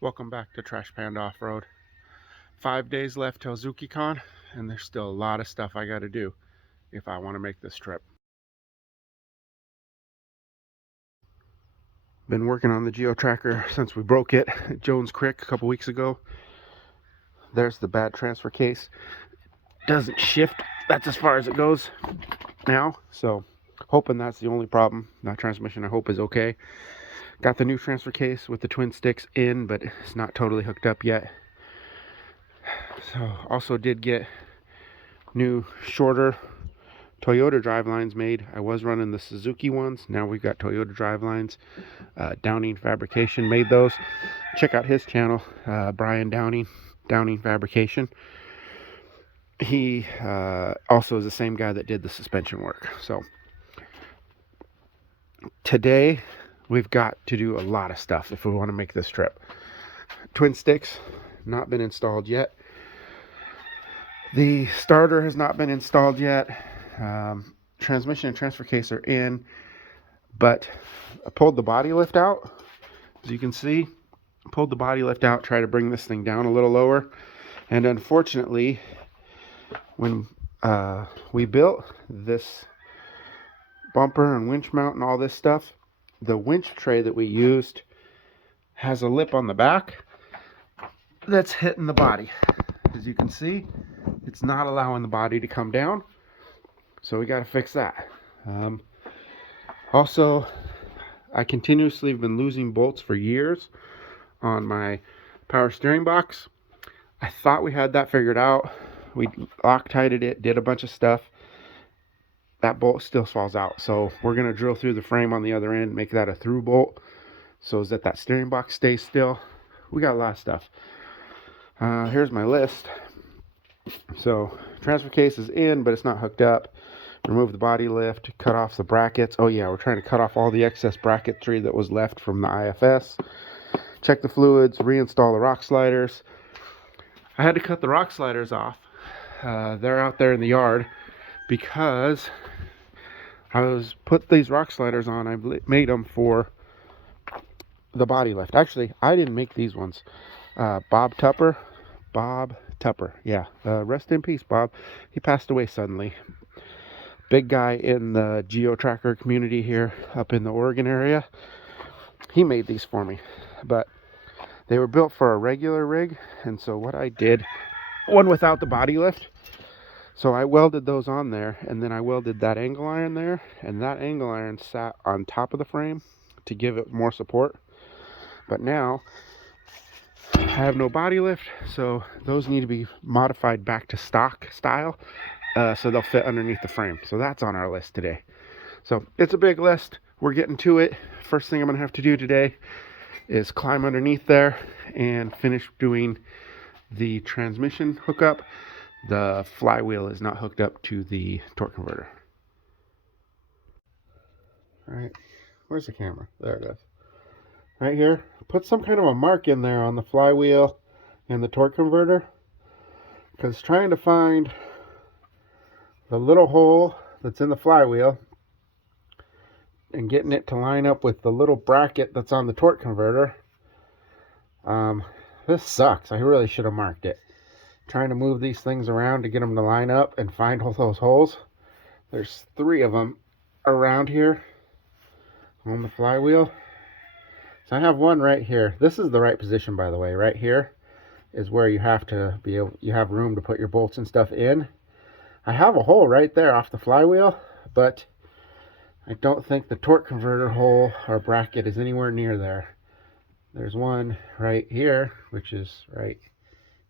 Welcome back to Trash Panda Off-Road. 5 days left till Zukicon, and there's still a lot of stuff I got to do if I want to make this trip. Been working on the Geo Tracker since we broke it at Jones Creek a couple weeks ago. There's the bad transfer case. Doesn't shift. That's as far as it goes now, so hoping that's the only problem. That transmission I hope is okay. Got the new transfer case with the twin sticks in, but it's not totally hooked up yet. So also did get new shorter Toyota drivelines made. I was running the Suzuki ones. Now we've got Toyota drivelines. Downing Fabrication made those. Check out his channel, Brian Downing Fabrication. He also is the same guy that did the suspension work. So today we've got to do a lot of stuff if we want to make this trip. Twin sticks not been installed yet. The starter has not been installed yet. Transmission and transfer case are in, but I pulled the body lift out. As you can see, pulled the body lift out, try to bring this thing down a little lower. And unfortunately, when we built this bumper and winch mount and all this stuff, the winch tray that we used has a lip on the back that's hitting the body. As you can see, it's not allowing the body to come down, so we got to fix that. Also, I continuously have been losing bolts for years on my power steering box. I thought we had that figured out. We Loctited it, did a bunch of stuff. That bolt still falls out, so we're going to drill through the frame on the other end, make that a through bolt so that steering box stays still. We got a lot of stuff. Here's my list. So transfer case is in, but it's not hooked up. Remove the body lift, cut off the brackets. Oh yeah, we're trying to cut off all the excess bracketry that was left from the IFS. Check the fluids, reinstall the rock sliders. I had to cut the rock sliders off. They're out there in the yard because I put these rock sliders on. I made them for the body lift. Actually, I didn't make these ones. Bob Tupper, yeah. Rest in peace, Bob. He passed away suddenly. Big guy in the Geo Tracker community here up in the Oregon area. He made these for me, but they were built for a regular rig, and so what I did, one without the body lift, so I welded those on there, and then I welded that angle iron there, and that angle iron sat on top of the frame to give it more support. But now I have no body lift, so those need to be modified back to stock style, so they'll fit underneath the frame. So that's on our list today. So it's a big list. We're getting to it. First thing I'm gonna have to do today is climb underneath there and finish doing the transmission hookup. The flywheel is not hooked up to the torque converter. All right, where's the camera? There it is. Right here, put some kind of a mark in there on the flywheel and the torque converter, because trying to find the little hole that's in the flywheel and getting it to line up with the little bracket that's on the torque converter, this sucks. I really should have marked it. Trying to move these things around to get them to line up and find all those holes. There's 3 of them around here on the flywheel. So I have one right here. This is the right position, by the way. Right here is where you have to be able, you have room to put your bolts and stuff in. I have a hole right there off the flywheel, but I don't think the torque converter hole or bracket is anywhere near there. There's one right here, which is right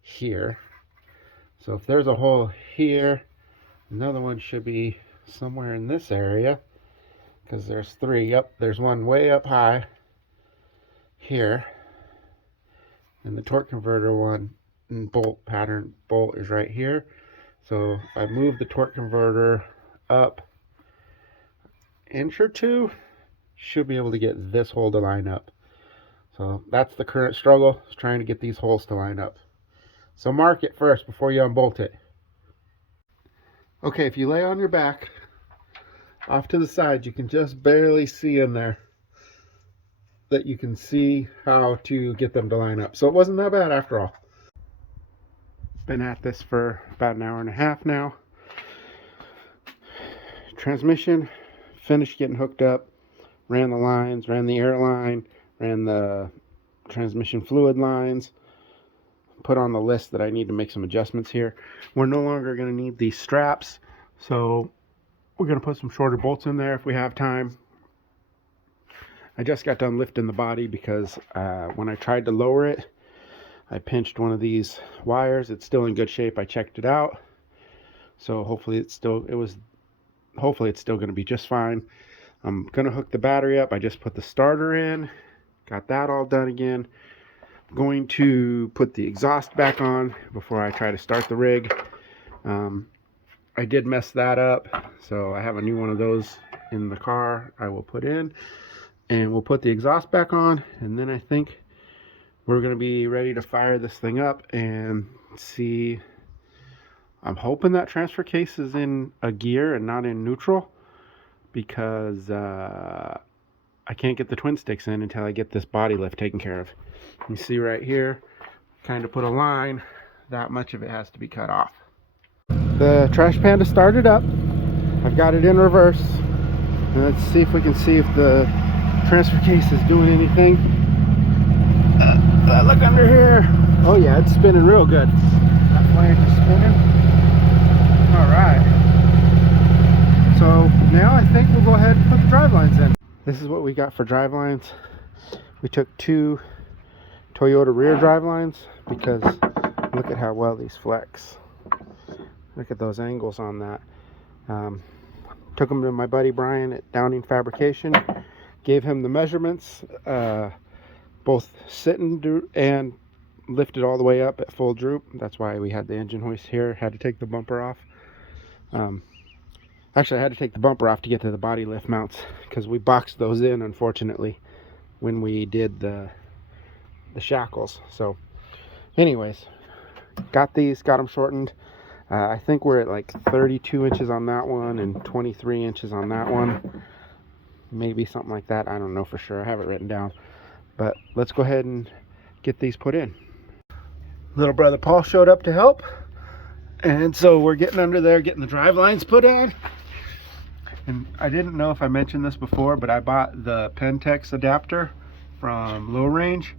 here. So if there's a hole here, another one should be somewhere in this area, because there's 3. Yep, there's one way up high here, and the torque converter one bolt pattern bolt is right here. So if I move the torque converter up an inch or 2, should be able to get this hole to line up. So that's the current struggle, is trying to get these holes to line up. So mark it first before you unbolt it. Okay, if you lay on your back, off to the side, you can just barely see in there. that you can see how to get them to line up. So it wasn't that bad after all. Been at this for about an hour and a half now. Transmission finished getting hooked up, ran the lines, ran the air line, ran the transmission fluid lines, put on the list that I need to make some adjustments here. We're no longer going to need these straps, so we're going to put some shorter bolts in there if we have time. I just got done lifting the body because when I tried to lower it, I pinched one of these wires. It's still in good shape. I checked it out, so hopefully it's still going to be just fine. I'm going to hook the battery up. I just put the starter in, got that all done again. I'm going to put the exhaust back on before I try to start the rig. I did mess that up, so I have a new one of those in the car I will put in, and we'll put the exhaust back on, and then I think we're going to be ready to fire this thing up and see. I'm hoping that transfer case is in a gear and not in neutral, because I can't get the twin sticks in until I get this body lift taken care of. You see right here, kind of put a line, that much of it has to be cut off. The Trash Panda started up. I've got it in reverse. And let's see if we can see if the transfer case is doing anything. Look under here. Oh yeah, it's spinning real good. That flange is spinning. Alright. So now I think we'll go ahead and put the drive lines in. This is what we got for drive lines. We took 2 Toyota rear drive lines because look at how well these flex. Look at those angles on that. Took them to my buddy Brian at Downing Fabrication. Gave him the measurements, both sitting and lifted all the way up at full droop. That's why we had the engine hoist here. Had to take the bumper off. Actually, I had to take the bumper off to get to the body lift mounts because we boxed those in, unfortunately, when we did the shackles. So anyways, got them shortened. I think we're at like 32 inches on that one and 23 inches on that one. Maybe something like that. I don't know for sure. I have it written down. But let's go ahead and get these put in. Little brother Paul showed up to help. And so we're getting under there, getting the drive lines put on. And I didn't know if I mentioned this before, but I bought the Pentex adapter from Low Range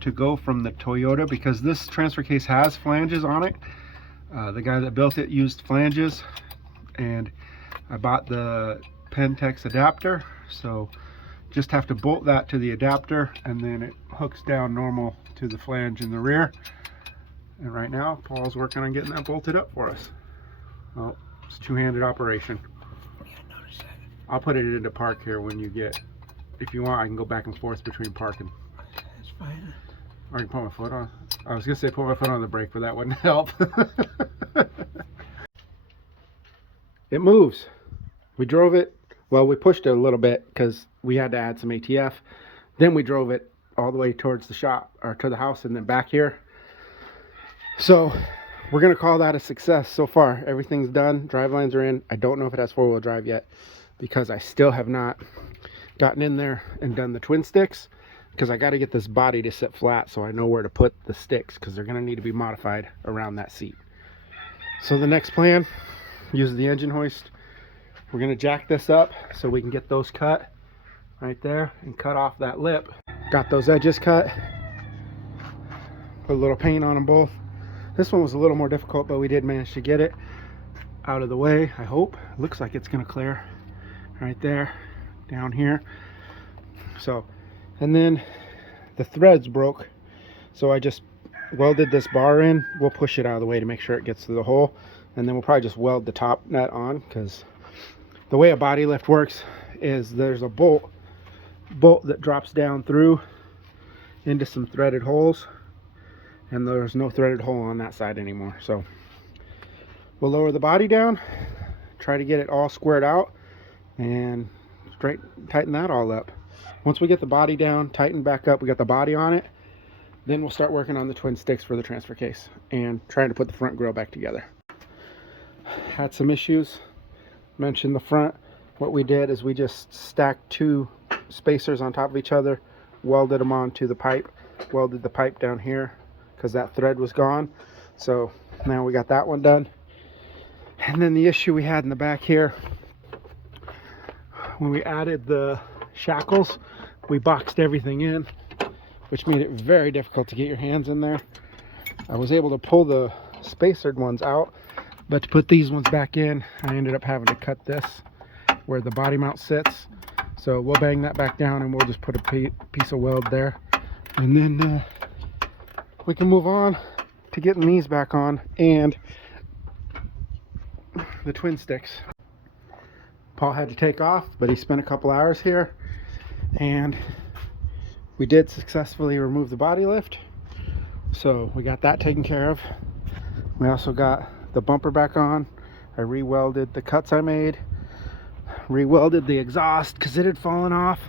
to go from the Toyota, because this transfer case has flanges on it. The guy that built it used flanges, and I bought the Pentex adapter, so just have to bolt that to the adapter, and then it hooks down normal to the flange in the rear. And right now Paul's working on getting that bolted up for us. Well, it's a two-handed operation. I'll put it into park here when you get, if you want I can go back and forth between park and. That's fine. Or I can put my foot on. I was gonna say put my foot on the brake, but that wouldn't help. It moves. We drove it, well, we pushed it a little bit because we had to add some ATF. Then we drove it all the way towards the shop, or to the house, and then back here. So we're gonna call that a success so far. Everything's done, drive lines are in. I don't know if it has four-wheel drive yet because I still have not gotten in there and done the twin sticks, because I got to get this body to sit flat so I know where to put the sticks, because they're going to need to be modified around that seat. So the next plan, use the engine hoist. We're going to jack this up so we can get those cut right there and cut off that lip. Got those edges cut. Put a little paint on them both. This one was a little more difficult, but we did manage to get it out of the way, I hope. Looks like it's going to clear right there, down here. So, and then the threads broke, so I just welded this bar in. We'll push it out of the way to make sure it gets to the hole, and then we'll probably just weld the top nut on, because the way a body lift works is there's a bolt that drops down through into some threaded holes, and there's no threaded hole on that side anymore. So we'll lower the body down, try to get it all squared out, and tighten that all up. Once we get the body down, tighten back up, we got the body on it, then we'll start working on the twin sticks for the transfer case and trying to put the front grille back together. Had some issues. Mentioned the front. What we did is we just stacked two spacers on top of each other, welded them onto the pipe, welded the pipe down here because that thread was gone. So now we got that one done. And then the issue we had in the back here, when we added the shackles, we boxed everything in, which made it very difficult to get your hands in there. I was able to pull the spacered ones out, but to put these ones back in, I ended up having to cut this where the body mount sits. So we'll bang that back down and we'll just put a piece of weld there. And then we can move on to getting these back on and the twin sticks. Paul had to take off, but he spent a couple hours here, and we did successfully remove the body lift. So we got that taken care of. We also got the bumper back on. I re-welded the cuts I made, re-welded the exhaust because it had fallen off.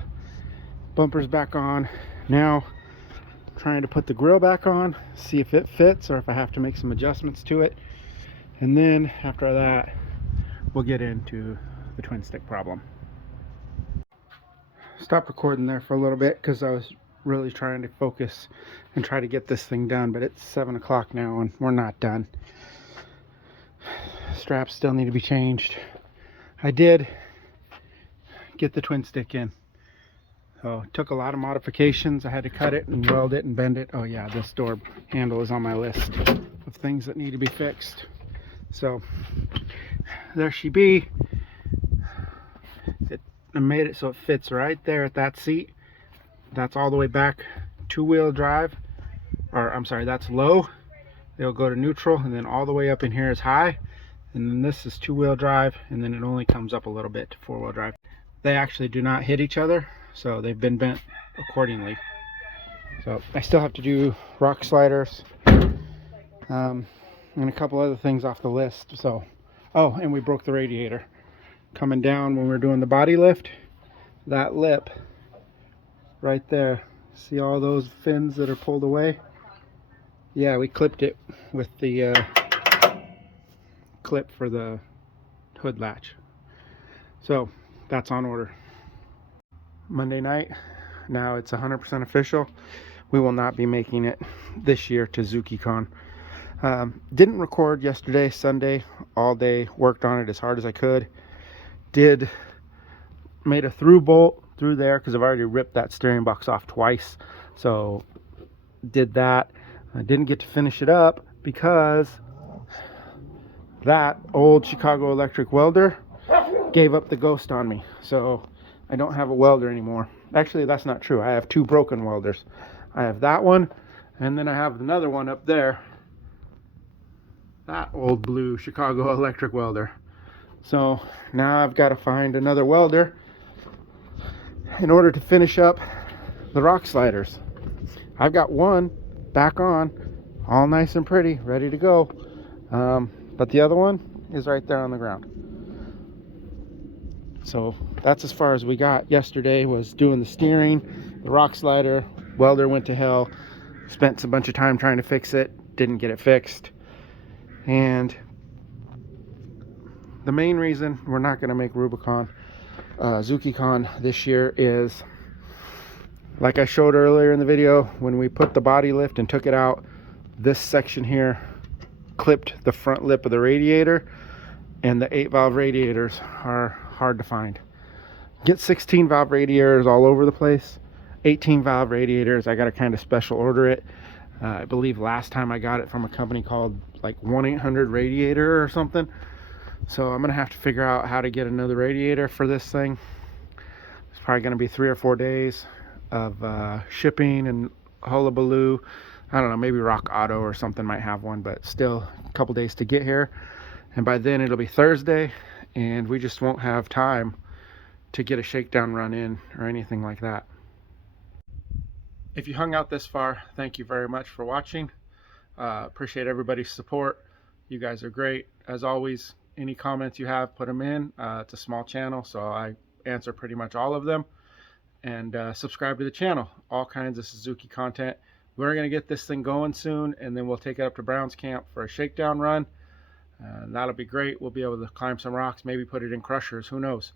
Bumper's back on. Now I'm trying to put the grill back on, see if it fits or if I have to make some adjustments to it. And then after that, we'll get into the twin stick problem. Stopped recording there for a little bit because I was really trying to focus and try to get this thing done, but it's 7 o'clock now and we're not done. Straps still need to be changed. I did get the twin stick in, so it took a lot of modifications. I had to cut it and weld it and bend it. Oh yeah, this door handle is on my list of things that need to be fixed. So there she be. I made it so it fits right there at that seat. That's all the way back, two-wheel drive, or I'm sorry, that's low. It'll go to neutral, and then all the way up in here is high, and then this is two-wheel drive, and then it only comes up a little bit to four-wheel drive. They actually do not hit each other, so they've been bent accordingly. So I still have to do rock sliders and a couple other things off the list. So, oh, and we broke the radiator coming down when we were doing the body lift. That lip right there, see all those fins that are pulled away? Yeah, we clipped it with the clip for the hood latch. So that's on order. Monday night, now it's 100% official. We will not be making it this year to Zukicon. Didn't record yesterday, Sunday, all day, worked on it as hard as I could. Made a through bolt through there because I've already ripped that steering box off twice, so did that. I didn't get to finish it up because that old Chicago electric welder gave up the ghost on me, so I don't have a welder anymore. Actually, that's not true. I have two broken welders. I have that one, and then I have another one up there, that old blue Chicago electric welder. So now I've got to find another welder in order to finish up the rock sliders. I've got one back on, all nice and pretty, ready to go. But the other one is right there on the ground. So that's as far as we got. Yesterday was doing the steering, the rock slider. Welder went to hell. Spent a bunch of time trying to fix it. Didn't get it fixed. And the main reason we're not going to make Zuki-con this year is, like I showed earlier in the video, when we put the body lift and took it out, this section here clipped the front lip of the radiator, and the 8-valve radiators are hard to find. Get 16-valve radiators all over the place. 18-valve radiators, I got to kind of special order it. I believe last time I got it from a company called like 1-800-Radiator or something. So I'm gonna have to figure out how to get another radiator for this thing. It's probably gonna be 3 or 4 days of shipping and hullabaloo. I don't know, maybe Rock Auto or something might have one, but still a couple days to get here. And by then it'll be Thursday, and we just won't have time to get a shakedown run in or anything like that. If you hung out this far, thank you very much for watching. Appreciate everybody's support. You guys are great. As always, any comments you have, put them in. It's a small channel, so I answer pretty much all of them. And subscribe to the channel. All kinds of Suzuki content. We're going to get this thing going soon, and then we'll take it up to Brown's Camp for a shakedown run. That'll be great. We'll be able to climb some rocks, maybe put it in crushers. Who knows?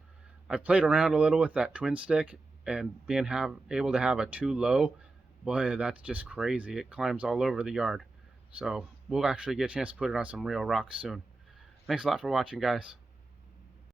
I've played around a little with that twin stick. and being able to have a 2 low, boy, that's just crazy. It climbs all over the yard. So we'll actually get a chance to put it on some real rocks soon. Thanks a lot for watching, guys.